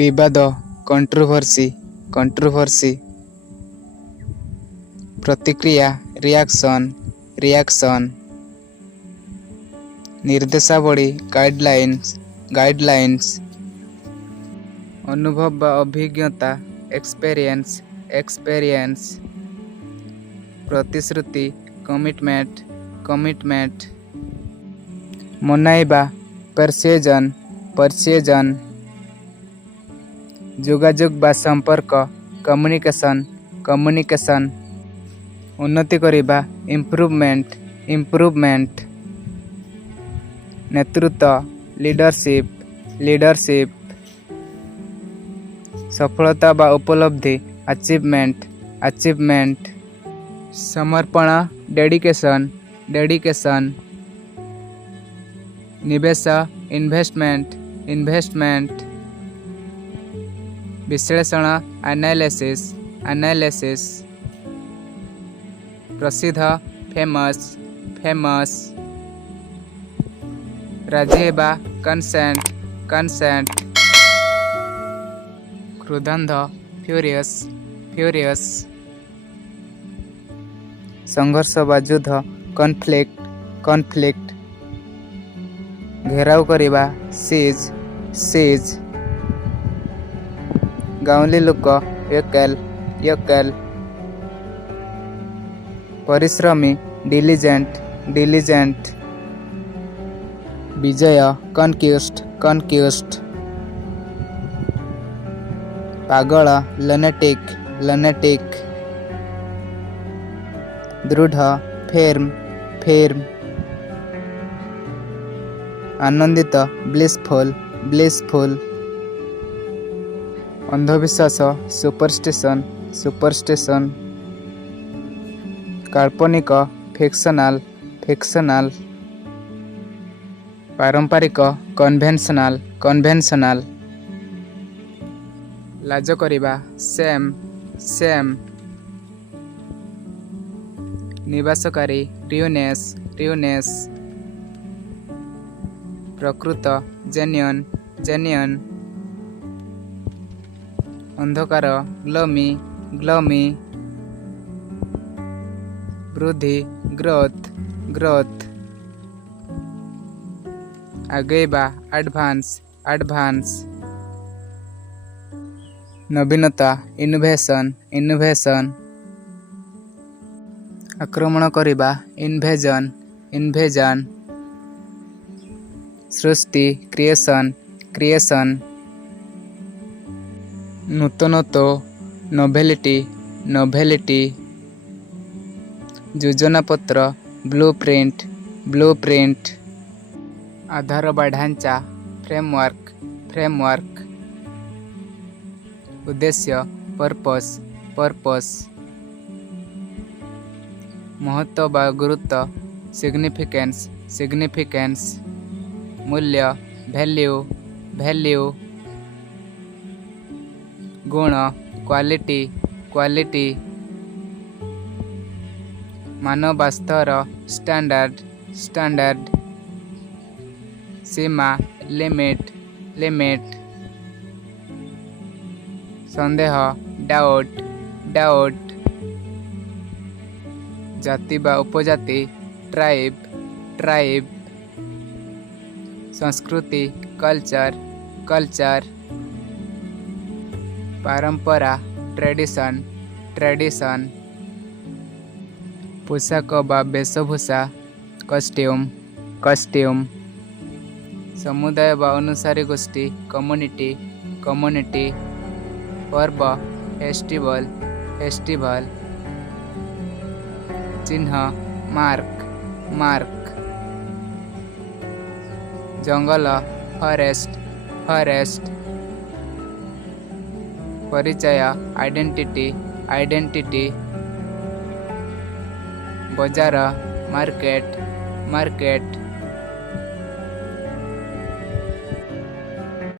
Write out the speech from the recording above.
विवाद controversy controversy प्रतिक्रिया reaction reaction निर्देशावली guidelines guidelines अनुभव व अभिज्ञता एक्सपीरियंस एक्सपीरियंस प्रतिश्रुति कमिटमेंट कमिटमेंट मनाइबा परसुएजन परसुएजन जोगाजोग बा संपर्क कम्युनिकेशन कम्युनिकेशन उन्नति करिबा इम्प्रूवमेंट इम्प्रूवमेंट नेतृत्व लीडरशिप लीडरशिप सफलता बा उपलब्धि अचीवमेंट अचीवमेंट समर्पण डेडिकेशन डेडिकेशन निवेश इन्वेस्टमेंट इन्वेस्टमेंट विश्लेषण एनालिसिस एनालिसिस प्रसिद्ध फेमस फेमस राजी हेबा कंसेंट कंसेंट क्रोधांध फ्यूरियस फ्यूरियस संघर्ष बा युद्ध कॉन्फ्लिक्ट कॉन्फ्लिक्ट घेराव करिबा सीज सीज गाउँली लोक यकेल यकेल परिश्रमी डिलिजेंट डिलिजेंट विजय कॉन्क्विस्ट कॉन्क्विस्ट पागल लनेटिक लनेटिक दृढ़ फेर्म फेर्म आनंदित ब्लिसफुल ब्लिसफुल अंधविश्वास सुपरस्टिशन सुपरस्टिशन काल्पनिक फिक्शनल फिक्शनल पारंपरिक कन्वेंशनल कन्वेंशनल लाज करिबा सेम सेम निवासकारी ट्यूनेस ट्यूनेस प्रकृत जेन्युइन जेन्युइन अंधकार ग्लोमी ग्लोमी वृद्धि ग्रोथ ग्रोथ आगेबा एडवांस एडवांस नवीनता इनोवेशन इनोवेशन आक्रमण करिबा इन्वेजन इन्वेजन सृष्टि क्रिएशन क्रिएशन नूतनत्व नोभेलिटी नोभेलिटी योजना पत्र ब्लूप्रिंट ब्लूप्रिंट आधार बा ढांचा फ्रेमवर्क फ्रेमवर्क उद्देश्य पर्पस पर्पस महत्व बा गुरुत्व सिग्निफिकेंस सिग्निफिकेंस मूल्य वैल्यू वैल्यू गुण क्वालिटी क्वालिटी मानव स्तर स्टैंडर्ड स्टैंडर्ड सीमा लिमिट लिमिट संदेह डाउट डाउट जाति बा उपजाति ट्राइब ट्राइब संस्कृति कल्चर कल्चर परंपरा ट्रेडिशन ट्रेडिशन पोशाक बा वेशभूषा कॉस्ट्यूम कॉस्ट्यूम समुदाय बा अनुसारी गोष्ठी कम्युनिटी कम्युनिटी पर्व फेस्टिवल फेस्टिवल चिन्ह मार्क मार्क जंगल फॉरेस्ट फॉरेस्ट परिचय आइडेंटिटी आइडेंटिटी बाजार मार्केट मार्केट